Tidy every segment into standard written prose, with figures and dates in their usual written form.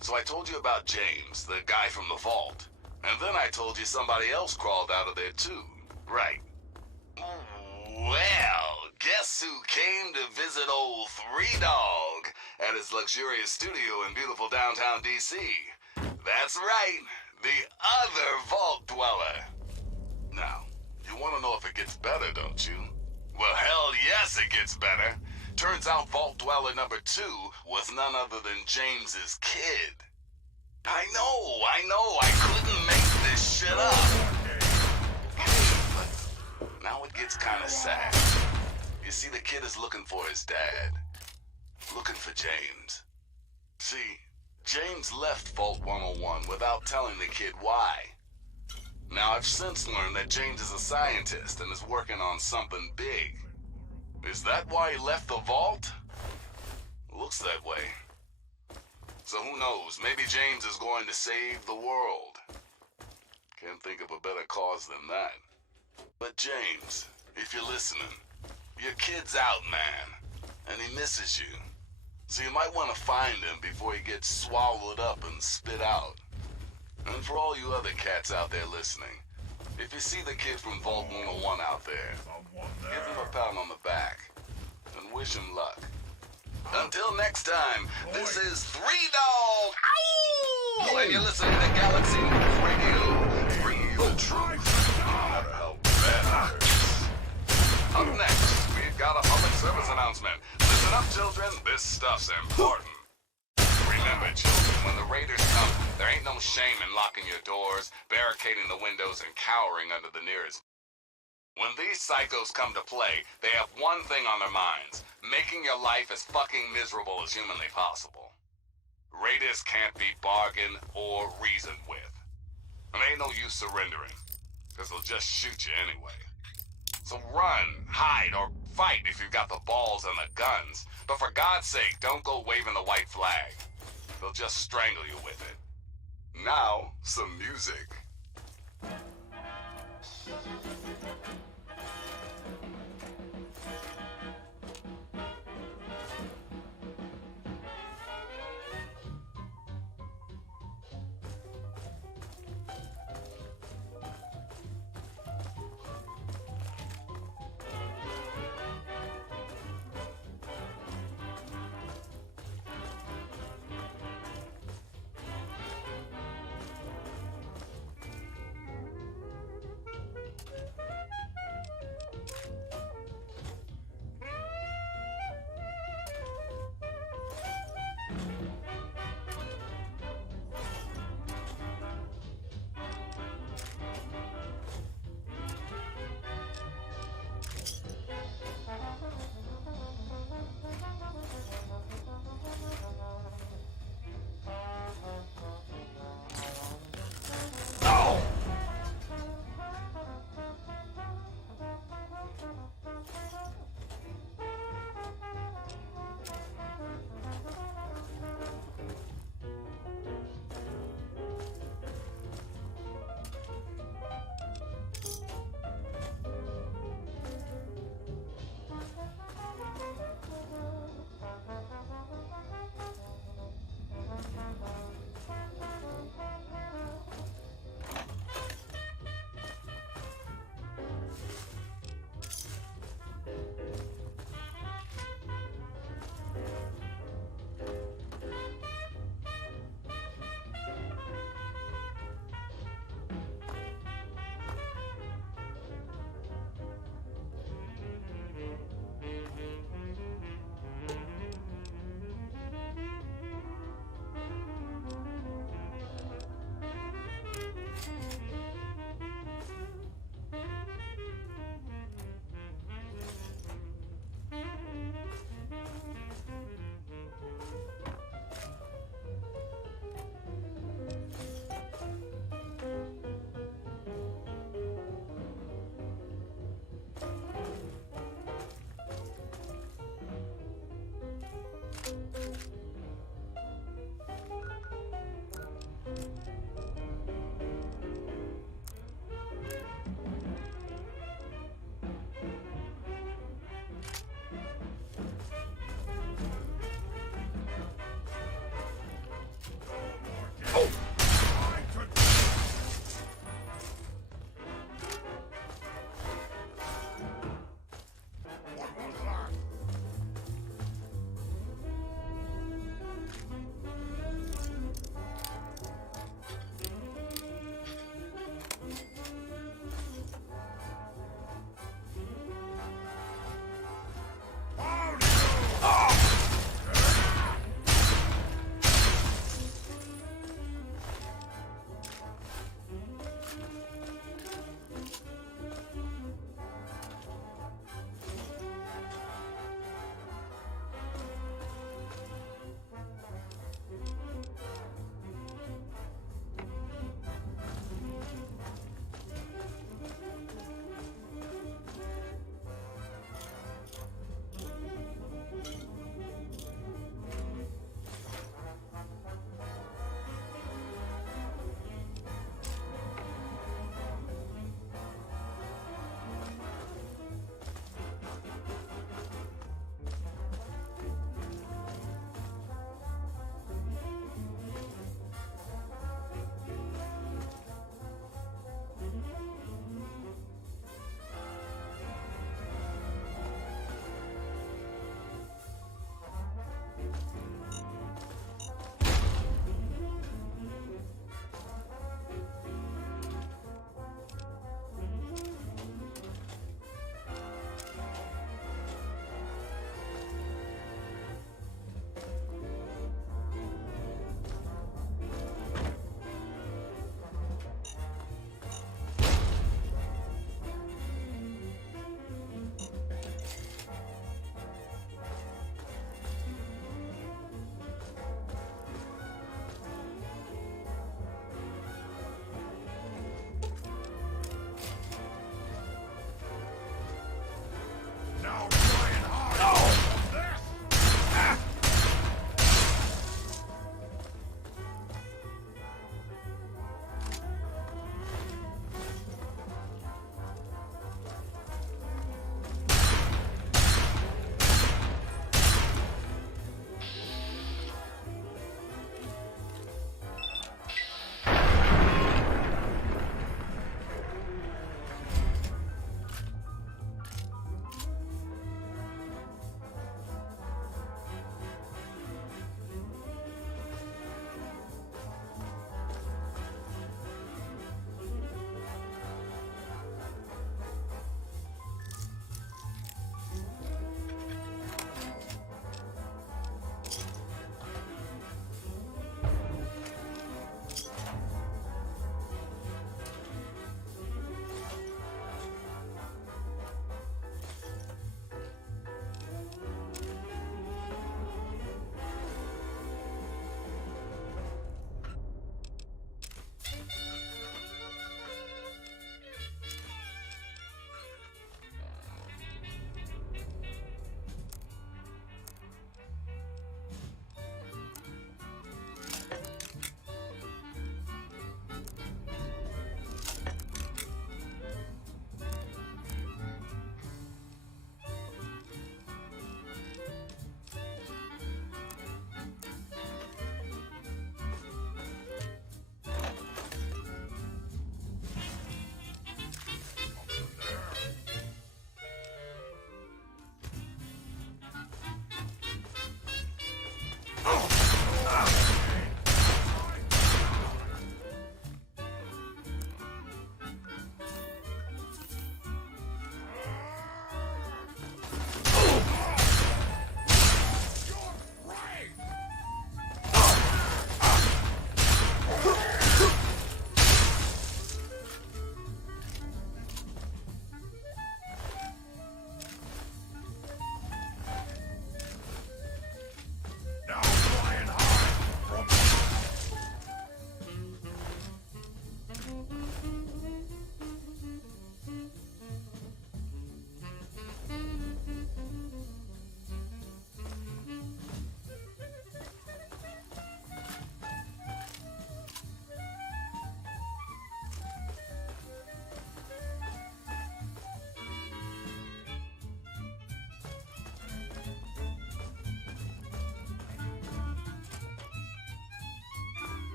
So I told you about James, the guy from the vault. And then I told you somebody else crawled out of there too. Right. Well, guess who came to visit old Three Dog at his luxurious studio in beautiful downtown D.C.? That's right, the other vault dweller. Now, you want to know if it gets better, don't you? Well, hell yes, it gets better. Turns out Vault Dweller number 2 was none other than James's kid. I know, I couldn't make this shit up. But now it gets kind of sad. You see, the kid is looking for his dad. Looking for James. See, James left Vault 101 without telling the kid why. Now, I've since learned that James is a scientist and is working on something big. Is that why he left the vault? Looks that way. So who knows, maybe James is going to save the world. Can't think of a better cause than that. But James, if you're listening, your kid's out, man, and he misses you. So you might want to find him before he gets swallowed up and spit out. And for all you other cats out there listening, if you see the kid from Vault 101 out there, give him a pat on the back and wish him luck. Until next time, this is Three Dog, ow! And you're listening to Galaxy News Radio, bringing you the truth, no matter how bad it hurts. Up next, we've got a public service announcement. Listen up, children, this stuff's important. Remember, children, when the raiders come, there ain't no shame in locking your doors, barricading the windows, and cowering under the nearest. When these psychos come to play, they have one thing on their minds: making your life as fucking miserable as humanly possible. Raiders can't be bargained or reasoned with. And ain't no use surrendering, because they'll just shoot you anyway. So run, hide, or fight if you've got the balls and the guns. But for God's sake, don't go waving the white flag. They'll just strangle you with it. Now, some music.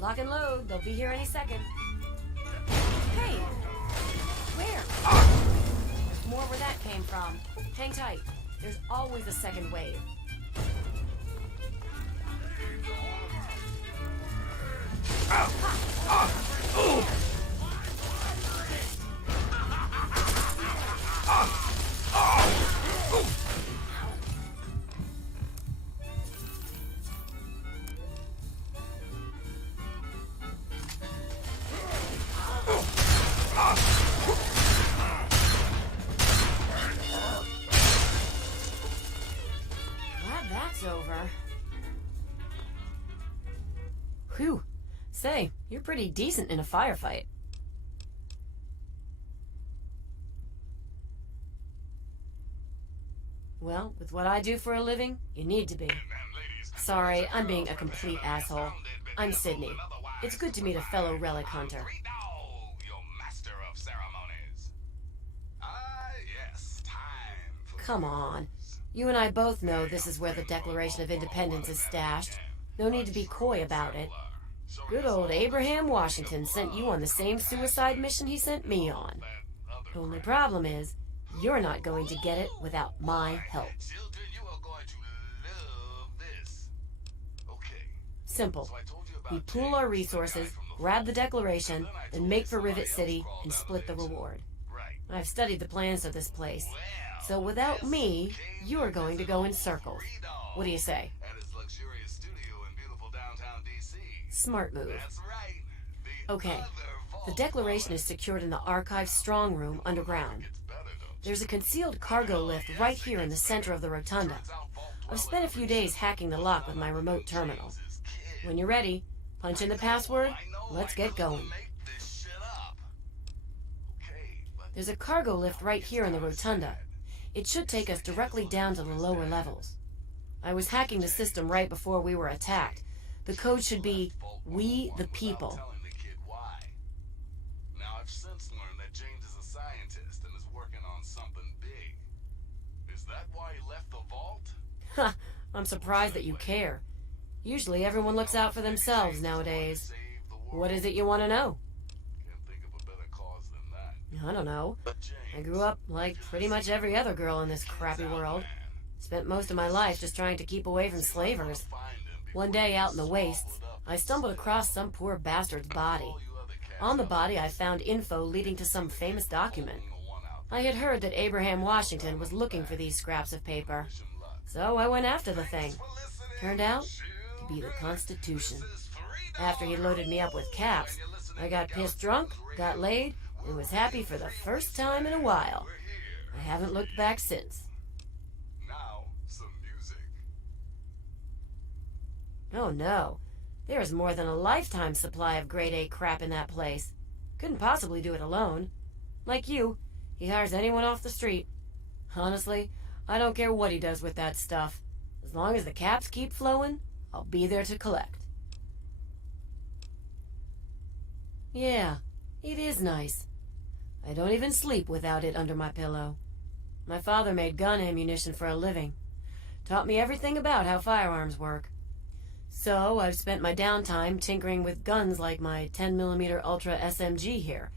Lock and load. They'll be here any second. Hey! Where? There's more where that came from. Hang tight. There's always a second wave. Glad that's over. Whew. Say, you're pretty decent in a firefight. Well, with what I do for a living, you need to be. Sorry, I'm being a complete asshole. I'm Sydney. It's good to meet a fellow relic hunter. Your master of ceremonies. Yes, time for... Come on. You and I both know this is where the Declaration of Independence is stashed. No need to be coy about it. Good old Abraham Washington sent you on the same suicide mission he sent me on. The only problem is, you're not going to get it without my help. Children, you are going to love this. Okay. Simple. So I told you about We pool our resources, grab the Declaration, then make for Rivet City and split the reward. Right. I've studied the plans of this place. So without me, you are going to go in circles. What do you say? At its luxurious studio in beautiful downtown DC. Smart move. That's right. The Okay. other The vault Declaration is secured in the Archive's strong room underground. gets better, don't you? There's a concealed cargo lift right here in the center of the rotunda. I've spent a few days hacking the lock with my remote terminal. When you're ready, punch in the password, let's get going. Make this shit up. Okay, but There's a cargo lift right here in the rotunda. It should take us directly down to the lower levels. I was hacking the system right before we were attacked. The code should be, "We the people." telling the kid why. Now I've since learned that James is a scientist and is working on something big. Is that why he left the vault? Ha! I'm surprised that you care. Usually everyone looks out for themselves nowadays. Save the world. What is it you want to know? Can't think of a better cause than that. I don't know. I grew up like pretty much every other girl in this crappy world. Spent most of my life just trying to keep away from slavers. One day out in the wastes, I stumbled across some poor bastard's body. On the body, I found info leading to some famous document. I had heard that Abraham Washington was looking for these scraps of paper. So I went after the thing. Turned out to be the Constitution. After he loaded me up with caps, I got pissed drunk, got laid, and was happy for the first time in a while. I haven't looked back since. Now, some music. Oh no. There is more than a lifetime supply of grade A crap in that place. Couldn't possibly do it alone. Like you, he hires anyone off the street. Honestly, I don't care what he does with that stuff. As long as the caps keep flowing, I'll be there to collect. Yeah, it is nice. I don't even sleep without it under my pillow. My father made gun ammunition for a living. Taught me everything about how firearms work. So I've spent my downtime tinkering with guns like my 10mm Ultra SMG here.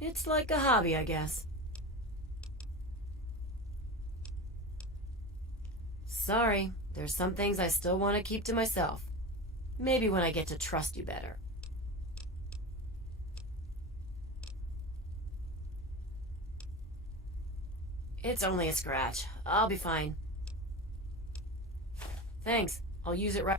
It's like a hobby, I guess. Sorry, there's some things I still want to keep to myself. Maybe when I get to trust you better. It's only a scratch. I'll be fine. Thanks. I'll use it right...